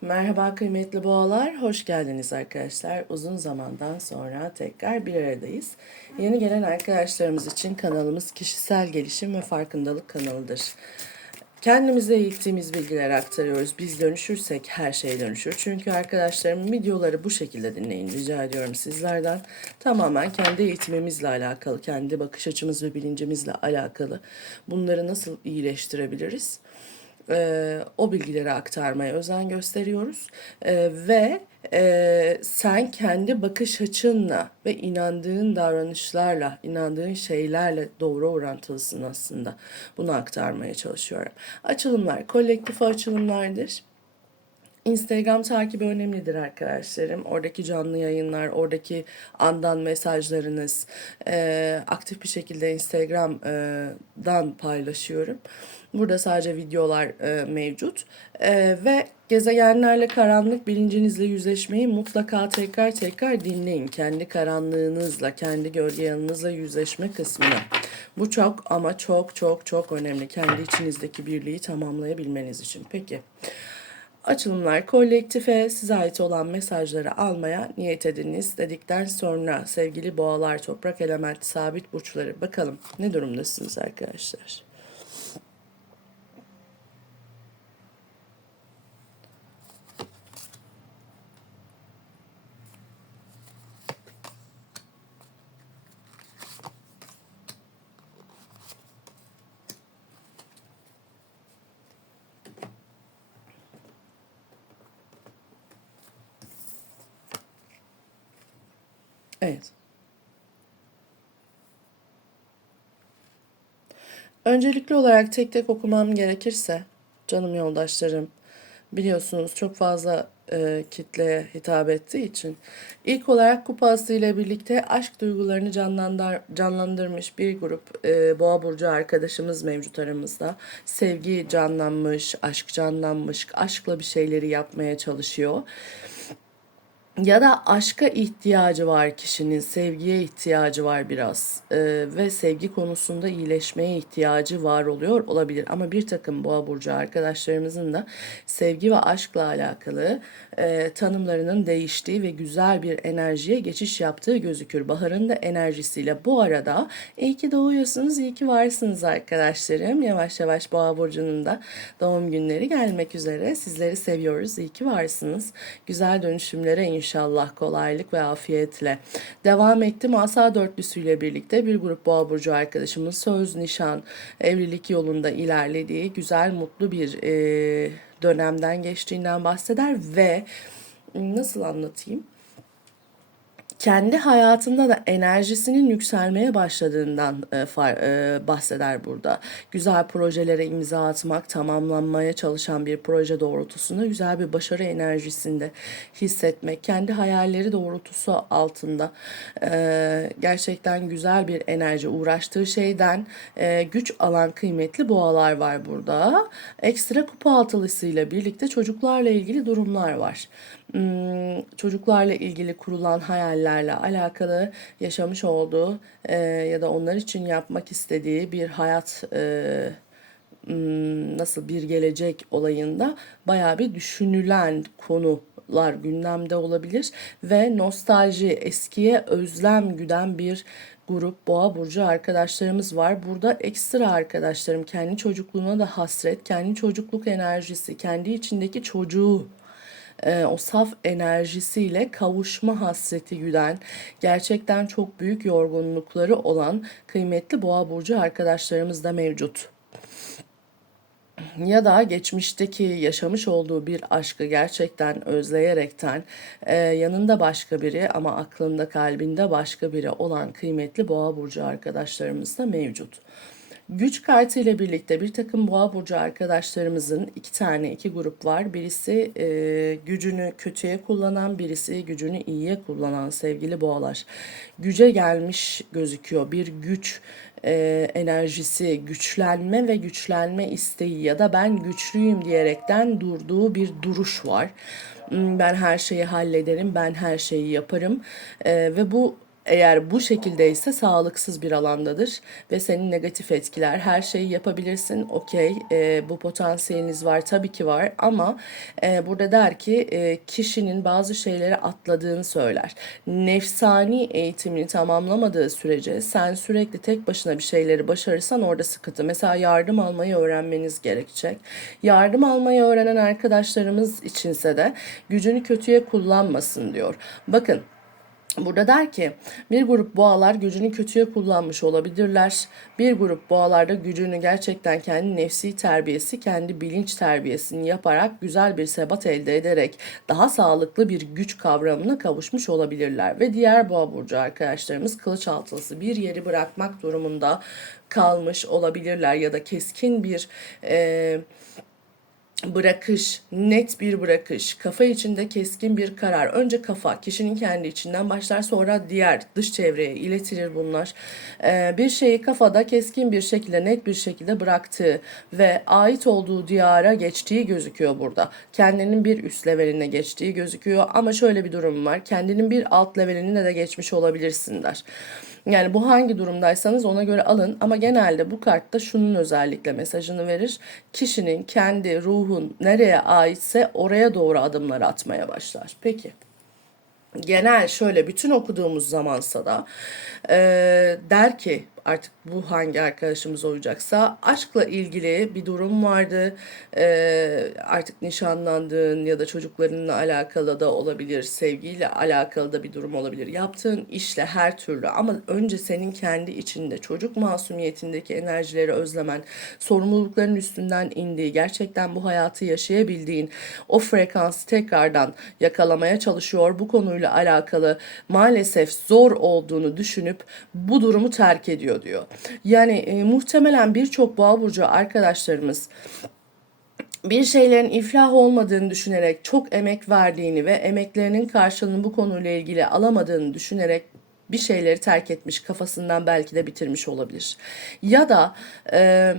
Merhaba kıymetli boğalar, hoş geldiniz arkadaşlar. Uzun zamandan sonra tekrar bir aradayız. Yeni gelen arkadaşlarımız için kanalımız kişisel gelişim ve farkındalık kanalıdır. Kendimize eğittiğimiz bilgileri aktarıyoruz. Biz dönüşürsek her şey dönüşür. Çünkü arkadaşlarım videoları bu şekilde dinleyin rica ediyorum sizlerden. Tamamen kendi eğitimimizle alakalı, kendi bakış açımız ve bilincimizle alakalı. Bunları nasıl iyileştirebiliriz? E, o bilgileri aktarmaya özen gösteriyoruz E, ve e, sen kendi bakış açınla ve inandığın davranışlarla, inandığın şeylerle doğru orantılısın aslında. Bunu aktarmaya çalışıyorum. Açılımlar kolektif açılımlardır. Instagram takibi önemlidir arkadaşlarım. Oradaki canlı yayınlar, oradaki andan mesajlarınız e, aktif bir şekilde Instagram'dan paylaşıyorum. Burada sadece videolar e, mevcut. E, ve gezegenlerle karanlık bilincinizle yüzleşmeyi mutlaka tekrar tekrar dinleyin. Kendi karanlığınızla, kendi gölge yanınızla yüzleşme kısmını. Bu çok ama çok çok çok önemli. Kendi içinizdeki birliği tamamlayabilmeniz için. Peki. Açılımlar kolektife size ait olan mesajları almaya niyet ediniz dedikten sonra sevgili boğalar, toprak elementi, sabit burçları bakalım ne durumdasınız arkadaşlar? Evet. Öncelikli olarak tek tek okumam gerekirse canım yoldaşlarım biliyorsunuz çok fazla e, kitleye hitap ettiği için ilk olarak kupası ile birlikte aşk duygularını canlandır, canlandırmış bir grup e, boğa burcu arkadaşımız mevcut aramızda. Sevgi canlanmış, aşk canlanmış, aşkla bir şeyleri yapmaya çalışıyor ya da aşka ihtiyacı var kişinin, sevgiye ihtiyacı var biraz Ee, ve sevgi konusunda iyileşmeye ihtiyacı var oluyor olabilir. Ama bir takım boğa burcu arkadaşlarımızın da sevgi ve aşkla alakalı e, tanımlarının değiştiği ve güzel bir enerjiye geçiş yaptığı gözükür. Baharın da enerjisiyle bu arada iyi ki doğuyorsunuz, iyi ki varsınız arkadaşlarım. Yavaş yavaş boğa burcunun da doğum günleri gelmek üzere. Sizleri seviyoruz, iyi ki varsınız. Güzel dönüşümlere inşallah inşallah kolaylık ve afiyetle. Devam ettim Asa dörtlüsüyle birlikte bir grup boğa burcu arkadaşımız söz, nişan, evlilik yolunda ilerlediği güzel, mutlu bir e, dönemden geçtiğinden bahseder ve nasıl anlatayım? Kendi hayatında da enerjisinin yükselmeye başladığından e, far, e, bahseder burada. Güzel projelere imza atmak, tamamlanmaya çalışan bir proje doğrultusunda güzel bir başarı enerjisinde hissetmek, kendi hayalleri doğrultusu altında e, gerçekten güzel bir enerji, uğraştığı şeyden e, güç alan kıymetli boğalar var burada. Ekstra kupa altılısıyla birlikte çocuklarla ilgili durumlar var. Çocuklarla ilgili kurulan hayallerle alakalı yaşamış olduğu e, ya da onlar için yapmak istediği bir hayat e, nasıl bir gelecek olayında baya bir düşünülen konular gündemde olabilir ve nostalji eskiye özlem güden bir grup boğa burcu arkadaşlarımız var. Burada ekstra arkadaşlarım kendi çocukluğuna da hasret, kendi çocukluk enerjisi, kendi içindeki çocuğu e, o saf enerjisiyle kavuşma hasreti güden, gerçekten çok büyük yorgunlukları olan kıymetli boğa burcu arkadaşlarımız da mevcut ya da geçmişteki yaşamış olduğu bir aşkı gerçekten özleyerekten e, yanında başka biri ama aklında kalbinde başka biri olan kıymetli boğa burcu arkadaşlarımız da mevcut. Güç kartı ile birlikte bir takım boğa burcu arkadaşlarımızın iki tane iki grup var. Birisi e, gücünü kötüye kullanan, birisi gücünü iyiye kullanan sevgili boğalar. Güce gelmiş gözüküyor. Bir güç e, enerjisi, güçlenme ve güçlenme isteği ya da ben güçlüyüm diyerekten durduğu bir duruş var. Hmm, ben her şeyi hallederim, ben her şeyi yaparım e, ve bu eğer bu şekildeyse sağlıksız bir alandadır ve seni negatif etkiler. Her şeyi yapabilirsin, okey. E, bu potansiyeliniz var, tabii ki var ama e, burada der ki e, kişinin bazı şeyleri atladığını söyler. Nefsani eğitimini tamamlamadığı sürece sen sürekli tek başına bir şeyleri başarırsan orada sıkıntı. Mesela yardım almayı öğrenmeniz gerekecek. Yardım almayı öğrenen arkadaşlarımız içinse de gücünü kötüye kullanmasın diyor. Bakın Burada der ki bir grup boğalar gücünü kötüye kullanmış olabilirler. Bir grup boğalarda gücünü gerçekten kendi nefsi terbiyesi, kendi bilinç terbiyesini yaparak güzel bir sebat elde ederek daha sağlıklı bir güç kavramına kavuşmuş olabilirler. Ve diğer boğa burcu arkadaşlarımız kılıç altılısı bir yeri bırakmak durumunda kalmış olabilirler ya da keskin bir... E, bırakış, net bir bırakış, kafa içinde keskin bir karar. Önce kafa, kişinin kendi içinden başlar sonra diğer dış çevreye iletilir bunlar. Ee, bir şeyi kafada keskin bir şekilde, net bir şekilde bıraktığı ve ait olduğu diyara geçtiği gözüküyor burada. Kendinin bir üst leveline geçtiği gözüküyor ama şöyle bir durum var. Kendinin bir alt leveline de geçmiş olabilirsin der. Yani bu hangi durumdaysanız ona göre alın ama genelde bu kartta şunun özellikle mesajını verir. Kişinin kendi ruhun nereye aitse oraya doğru adımlar atmaya başlar. Peki genel şöyle bütün okuduğumuz zamansa da e, der ki artık bu hangi arkadaşımız olacaksa aşkla ilgili bir durum vardı. Ee, artık nişanlandığın ya da çocuklarınla alakalı da olabilir, sevgiyle alakalı da bir durum olabilir. Yaptığın işle her türlü ama önce senin kendi içinde çocuk masumiyetindeki enerjileri özlemen, sorumlulukların üstünden indiği, gerçekten bu hayatı yaşayabildiğin o frekansı tekrardan yakalamaya çalışıyor. Bu konuyla alakalı maalesef zor olduğunu düşünüp bu durumu terk ediyor diyor. Yani e, muhtemelen birçok boğa burcu arkadaşlarımız bir şeylerin iflah olmadığını düşünerek çok emek verdiğini ve emeklerinin karşılığını bu konuyla ilgili alamadığını düşünerek bir şeyleri terk etmiş kafasından belki de bitirmiş olabilir. Ya da e,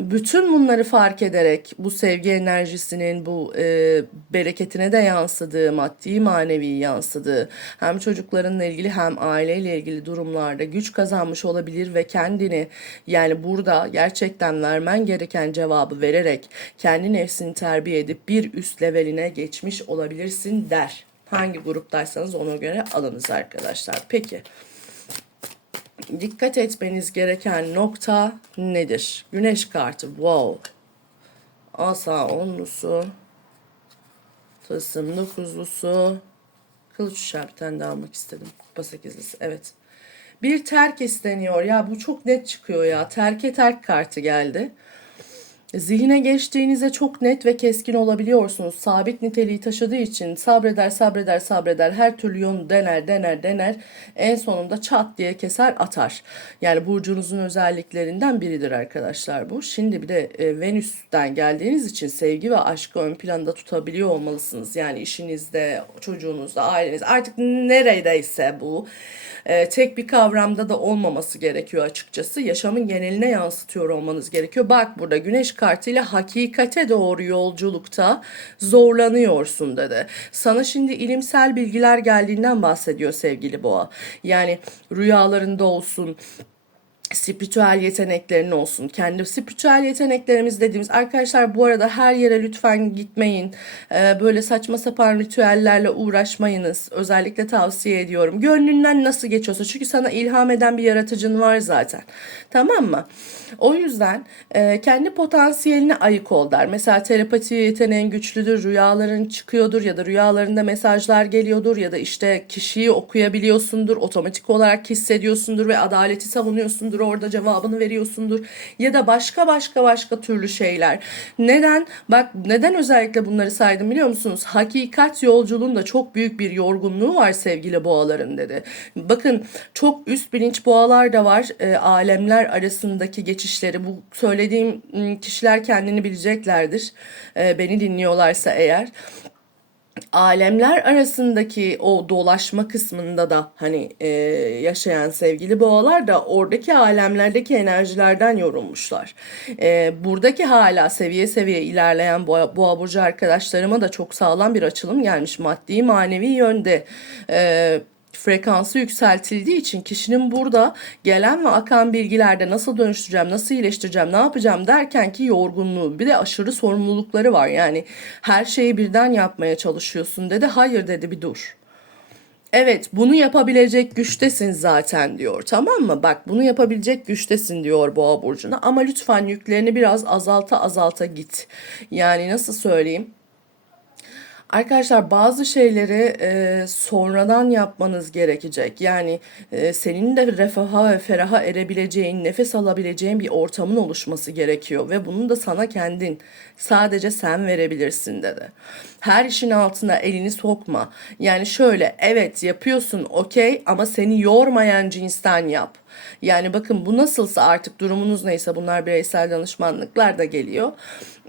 bütün bunları fark ederek bu sevgi enerjisinin bu e, bereketine de yansıdığı, maddi manevi yansıdığı hem çocuklarınla ilgili hem aileyle ilgili durumlarda güç kazanmış olabilir ve kendini yani burada gerçekten vermen gereken cevabı vererek kendi nefsini terbiye edip bir üst leveline geçmiş olabilirsin der. Hangi gruptaysanız ona göre alınız arkadaşlar. Peki dikkat etmeniz gereken nokta nedir? Güneş kartı. Wow. Asa onlusu. Tılsım dokuzlusu. Kılıç uşağı bir tane daha almak istedim. Kupa sekizlisi. Evet. Bir terk isteniyor. Ya bu çok net çıkıyor ya. Terke terk kartı geldi. Zihine geçtiğinizde çok net ve keskin olabiliyorsunuz. Sabit niteliği taşıdığı için sabreder, sabreder, sabreder. Her türlü yolu dener, dener, dener. En sonunda çat diye keser, atar. Yani burcunuzun özelliklerinden biridir arkadaşlar bu. Şimdi bir de e, Venüs'ten geldiğiniz için sevgi ve aşkı ön planda tutabiliyor olmalısınız. Yani işinizde, çocuğunuzda, aileniz artık neredeyse bu. E, tek bir kavramda da olmaması gerekiyor açıkçası. Yaşamın geneline yansıtıyor olmanız gerekiyor. Bak burada güneş kartıyla hakikate doğru yolculukta zorlanıyorsun dedi. Sana şimdi ilimsel bilgiler geldiğinden bahsediyor sevgili boğa. Yani rüyalarında olsun, spiritüel yeteneklerin olsun. Kendi spiritüel yeteneklerimiz dediğimiz arkadaşlar bu arada her yere lütfen gitmeyin. Ee, böyle saçma sapan ritüellerle uğraşmayınız. Özellikle tavsiye ediyorum. Gönlünden nasıl geçiyorsa çünkü sana ilham eden bir yaratıcın var zaten. Tamam mı? O yüzden e, kendi potansiyeline ayık ol der. Mesela telepati yeteneğin güçlüdür, rüyaların çıkıyordur ya da rüyalarında mesajlar geliyordur ya da işte kişiyi okuyabiliyorsundur, otomatik olarak hissediyorsundur ve adaleti savunuyorsundur, orada cevabını veriyorsundur ya da başka başka başka türlü şeyler. Neden? Bak neden özellikle bunları saydım biliyor musunuz? Hakikat yolculuğunda çok büyük bir yorgunluğu var sevgili boğaların dedi. Bakın çok üst bilinç boğalar da var. E, alemler arasındaki geçişleri bu söylediğim ıı, kişiler kendini bileceklerdir. E, beni dinliyorlarsa eğer alemler arasındaki o dolaşma kısmında da hani e, yaşayan sevgili boğalar da oradaki alemlerdeki enerjilerden yorulmuşlar. E, buradaki hala seviye seviye ilerleyen boğa, boğa burcu arkadaşlarıma da çok sağlam bir açılım gelmiş maddi manevi yönde. E, frekansı yükseltildiği için kişinin burada gelen ve akan bilgilerde nasıl dönüştüreceğim, nasıl iyileştireceğim, ne yapacağım derken ki yorgunluğu bir de aşırı sorumlulukları var. Yani her şeyi birden yapmaya çalışıyorsun dedi. Hayır dedi bir dur. Evet bunu yapabilecek güçtesin zaten diyor tamam mı? Bak bunu yapabilecek güçtesin diyor boğa burcuna ama lütfen yüklerini biraz azalta azalta git. Yani nasıl söyleyeyim? Arkadaşlar bazı şeyleri e, sonradan yapmanız gerekecek. Yani e, senin de refaha ve feraha erebileceğin, nefes alabileceğin bir ortamın oluşması gerekiyor. Ve bunu da sana kendin, sadece sen verebilirsin dedi. Her işin altına elini sokma. Yani şöyle evet yapıyorsun okey ama seni yormayan cinsten yap. Yani bakın bu nasılsa artık durumunuz neyse bunlar bireysel danışmanlıklar da geliyor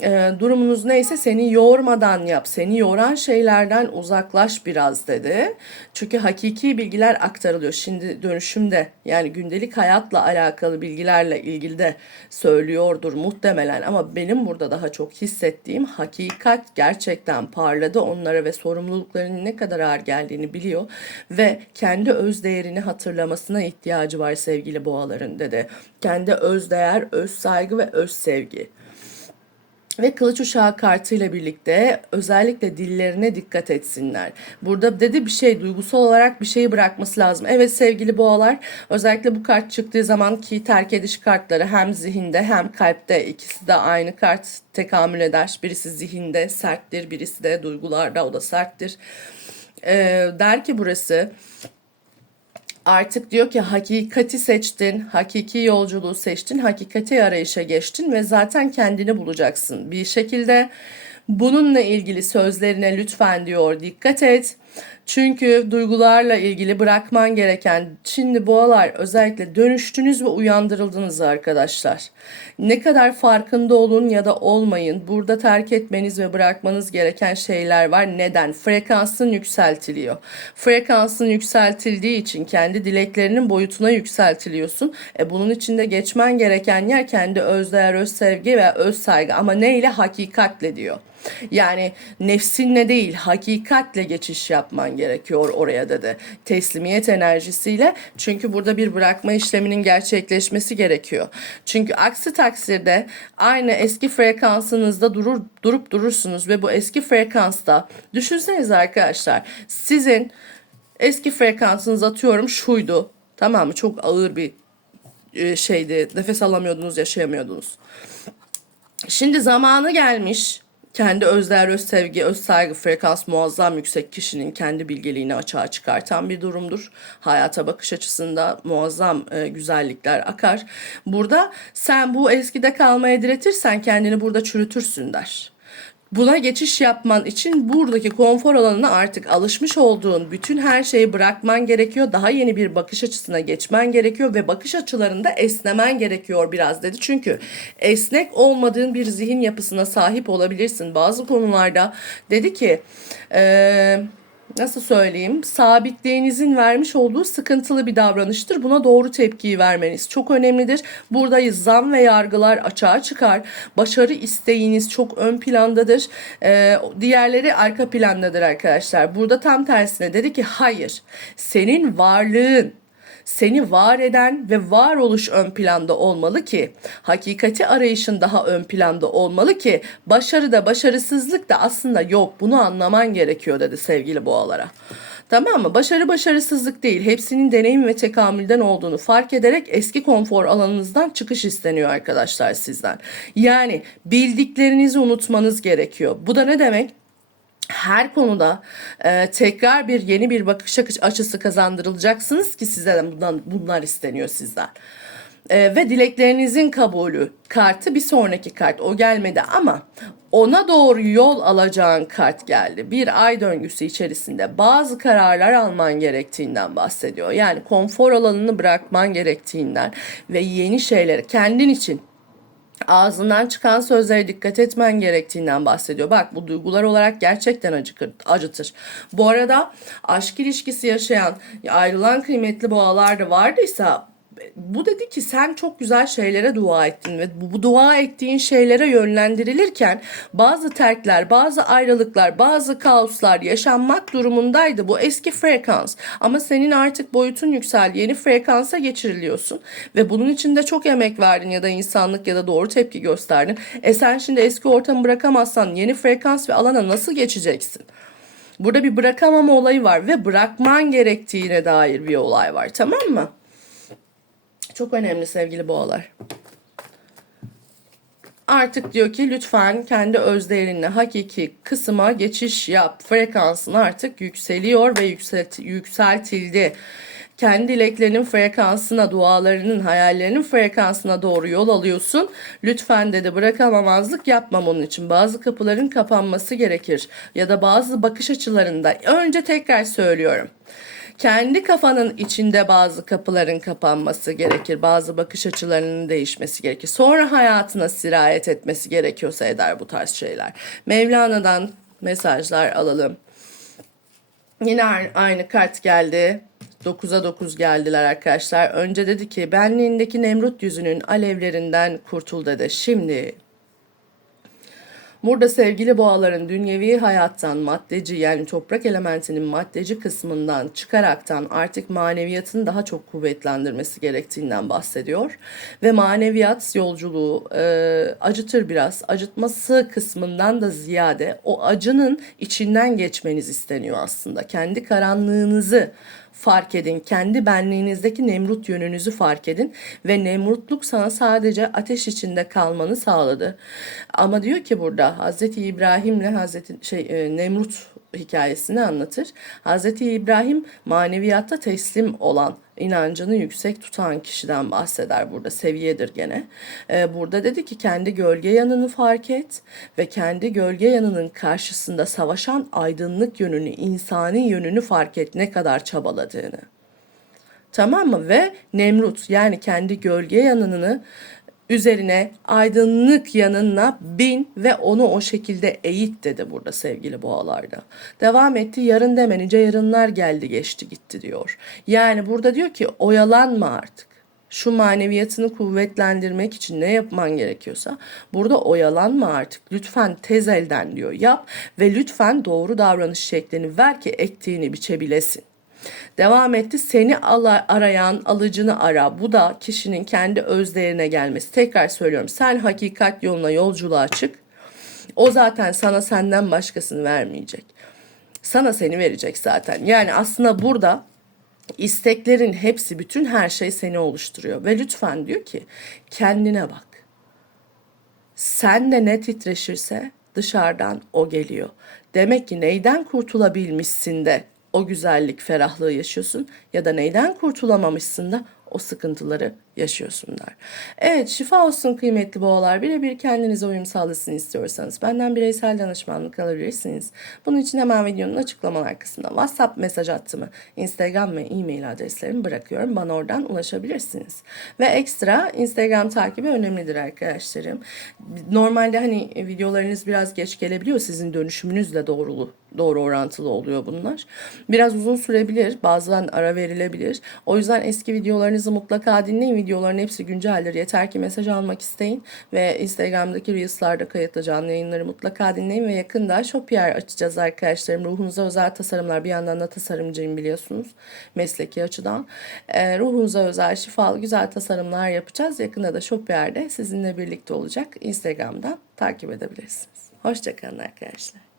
e, durumunuz neyse seni yormadan yap. Seni yoran şeylerden uzaklaş biraz dedi. Çünkü hakiki bilgiler aktarılıyor. Şimdi dönüşümde yani gündelik hayatla alakalı bilgilerle ilgili de söylüyordur muhtemelen ama benim burada daha çok hissettiğim hakikat gerçekten parladı onlara ve sorumluluklarının ne kadar ağır geldiğini biliyor ve kendi öz değerini hatırlamasına ihtiyacı var sevgili boğaların dedi. Kendi öz değer, öz saygı ve öz sevgi. Ve kılıç uşağı kartıyla birlikte özellikle dillerine dikkat etsinler. Burada dedi bir şey duygusal olarak bir şeyi bırakması lazım. Evet sevgili boğalar özellikle bu kart çıktığı zaman ki terk ediş kartları hem zihinde hem kalpte ikisi de aynı kart tekamül eder. Birisi zihinde serttir birisi de duygularda o da serttir. Ee, der ki burası artık diyor ki hakikati seçtin, hakiki yolculuğu seçtin, hakikati arayışa geçtin ve zaten kendini bulacaksın. Bir şekilde bununla ilgili sözlerine lütfen diyor dikkat et. Çünkü duygularla ilgili bırakman gereken şimdi boğalar özellikle dönüştünüz ve uyandırıldınız arkadaşlar. Ne kadar farkında olun ya da olmayın burada terk etmeniz ve bırakmanız gereken şeyler var. Neden? Frekansın yükseltiliyor. Frekansın yükseltildiği için kendi dileklerinin boyutuna yükseltiliyorsun. E bunun içinde geçmen gereken yer kendi özdeğer, öz sevgi ve öz saygı ama neyle? Hakikatle diyor. Yani nefsinle değil hakikatle geçiş yapman gerekiyor oraya dedi. Teslimiyet enerjisiyle çünkü burada bir bırakma işleminin gerçekleşmesi gerekiyor. Çünkü aksi takdirde aynı eski frekansınızda durur durup durursunuz ve bu eski frekansta düşünsenize arkadaşlar sizin eski frekansınız atıyorum şuydu tamam mı çok ağır bir e, şeydi nefes alamıyordunuz yaşayamıyordunuz. Şimdi zamanı gelmiş kendi özler, öz sevgi, öz saygı frekans muazzam yüksek kişinin kendi bilgeliğini açığa çıkartan bir durumdur. Hayata bakış açısında muazzam e, güzellikler akar. Burada sen bu eskide kalmaya diretirsen kendini burada çürütürsün der. Buna geçiş yapman için buradaki konfor alanına artık alışmış olduğun bütün her şeyi bırakman gerekiyor. Daha yeni bir bakış açısına geçmen gerekiyor ve bakış açılarında esnemen gerekiyor biraz dedi. Çünkü esnek olmadığın bir zihin yapısına sahip olabilirsin. Bazı konularda dedi ki... Ee, nasıl söyleyeyim sabitliğinizin vermiş olduğu sıkıntılı bir davranıştır. Buna doğru tepkiyi vermeniz çok önemlidir. Burada zam ve yargılar açığa çıkar. Başarı isteğiniz çok ön plandadır. Ee, diğerleri arka plandadır arkadaşlar. Burada tam tersine dedi ki hayır senin varlığın seni var eden ve varoluş ön planda olmalı ki hakikati arayışın daha ön planda olmalı ki başarı da başarısızlık da aslında yok bunu anlaman gerekiyor dedi sevgili boğalara. Tamam mı? Başarı başarısızlık değil. Hepsinin deneyim ve tekamülden olduğunu fark ederek eski konfor alanınızdan çıkış isteniyor arkadaşlar sizden. Yani bildiklerinizi unutmanız gerekiyor. Bu da ne demek? Her konuda e, tekrar bir yeni bir bakış açısı kazandırılacaksınız ki sizden bundan bunlar isteniyor sizden. E, ve dileklerinizin kabulü kartı bir sonraki kart o gelmedi ama ona doğru yol alacağın kart geldi. Bir ay döngüsü içerisinde bazı kararlar alman gerektiğinden bahsediyor. Yani konfor alanını bırakman gerektiğinden ve yeni şeyleri kendin için ağzından çıkan sözlere dikkat etmen gerektiğinden bahsediyor. Bak bu duygular olarak gerçekten acıkır, acıtır. Bu arada aşk ilişkisi yaşayan, ayrılan kıymetli boğalar da vardıysa Bu dedi ki sen çok güzel şeylere dua ettin ve bu, bu dua ettiğin şeylere yönlendirilirken bazı terkler, bazı ayrılıklar, bazı kaoslar yaşanmak durumundaydı. Bu eski frekans ama senin artık boyutun yükseldi. Yeni frekansa geçiriliyorsun ve bunun için de çok emek verdin ya da insanlık ya da doğru tepki gösterdin. E sen şimdi eski ortamı bırakamazsan yeni frekans ve alana nasıl geçeceksin? Burada bir bırakamama olayı var ve bırakman gerektiğine dair bir olay var tamam mı? Çok önemli sevgili boğalar. Artık diyor ki lütfen kendi özdeğerinle hakiki kısma geçiş yap. Frekansın artık yükseliyor ve yükselt, yükseltildi. Kendi dileklerinin frekansına, dualarının, hayallerinin frekansına doğru yol alıyorsun. Lütfen dedi bırakamamazlık yapmam onun için. Bazı kapıların kapanması gerekir. Ya da bazı bakış açılarında. Önce tekrar söylüyorum kendi kafanın içinde bazı kapıların kapanması gerekir. Bazı bakış açılarının değişmesi gerekir. Sonra hayatına sirayet etmesi gerekiyorsa eder bu tarz şeyler. Mevlana'dan mesajlar alalım. Yine aynı kart geldi. 9'a 9 geldiler arkadaşlar. Önce dedi ki benliğindeki Nemrut yüzünün alevlerinden kurtul dedi. Şimdi Burada sevgili boğaların dünyevi hayattan maddeci yani toprak elementinin maddeci kısmından çıkaraktan artık maneviyatını daha çok kuvvetlendirmesi gerektiğinden bahsediyor. Ve maneviyat yolculuğu e, acıtır biraz. Acıtması kısmından da ziyade o acının içinden geçmeniz isteniyor aslında. Kendi karanlığınızı fark edin. Kendi benliğinizdeki Nemrut yönünüzü fark edin ve Nemrutluk sana sadece ateş içinde kalmanı sağladı. Ama diyor ki burada Hazreti İbrahim'le Hazreti şey e, Nemrut hikayesini anlatır. Hazreti İbrahim maneviyatta teslim olan, inancını yüksek tutan kişiden bahseder burada. Seviyedir gene. Ee, burada dedi ki kendi gölge yanını fark et ve kendi gölge yanının karşısında savaşan aydınlık yönünü, insani yönünü fark et ne kadar çabaladığını. Tamam mı? Ve Nemrut yani kendi gölge yanını üzerine aydınlık yanına bin ve onu o şekilde eğit dedi burada sevgili boğalarda. Devam etti yarın demenince yarınlar geldi geçti gitti diyor. Yani burada diyor ki oyalanma artık şu maneviyatını kuvvetlendirmek için ne yapman gerekiyorsa burada oyalanma artık. Lütfen tez elden diyor yap ve lütfen doğru davranış şeklini ver ki ektiğini biçebilesin. Devam etti. Seni arayan alıcını ara. Bu da kişinin kendi özlerine gelmesi. Tekrar söylüyorum. Sen hakikat yoluna yolculuğa çık. O zaten sana senden başkasını vermeyecek. Sana seni verecek zaten. Yani aslında burada isteklerin hepsi, bütün her şey seni oluşturuyor. Ve lütfen diyor ki kendine bak. Sen de ne titreşirse dışarıdan o geliyor. Demek ki neyden kurtulabilmişsin de o güzellik, ferahlığı yaşıyorsun ya da neyden kurtulamamışsın da o sıkıntıları yaşıyorsunlar. Evet şifa olsun kıymetli boğalar. Birebir kendinize uyum sağlasın istiyorsanız benden bireysel danışmanlık alabilirsiniz. Bunun için hemen videonun açıklamalar kısmına WhatsApp mesaj attımı, Instagram ve e-mail adreslerimi bırakıyorum. Bana oradan ulaşabilirsiniz. Ve ekstra Instagram takibi önemlidir arkadaşlarım. Normalde hani videolarınız biraz geç gelebiliyor. Sizin dönüşümünüzle doğrulu, doğru orantılı oluyor bunlar. Biraz uzun sürebilir. Bazen ara verilebilir. O yüzden eski videolarınızı mutlaka dinleyin videoların hepsi günceldir. Yeter ki mesaj almak isteyin ve Instagram'daki Reels'larda kayıtlı canlı yayınları mutlaka dinleyin ve yakında Shopier açacağız arkadaşlarım. Ruhunuza özel tasarımlar bir yandan da tasarımcıyım biliyorsunuz mesleki açıdan. E, ruhunuza özel şifalı güzel tasarımlar yapacağız. Yakında da Shopier'de sizinle birlikte olacak. Instagram'dan takip edebilirsiniz. Hoşçakalın arkadaşlar.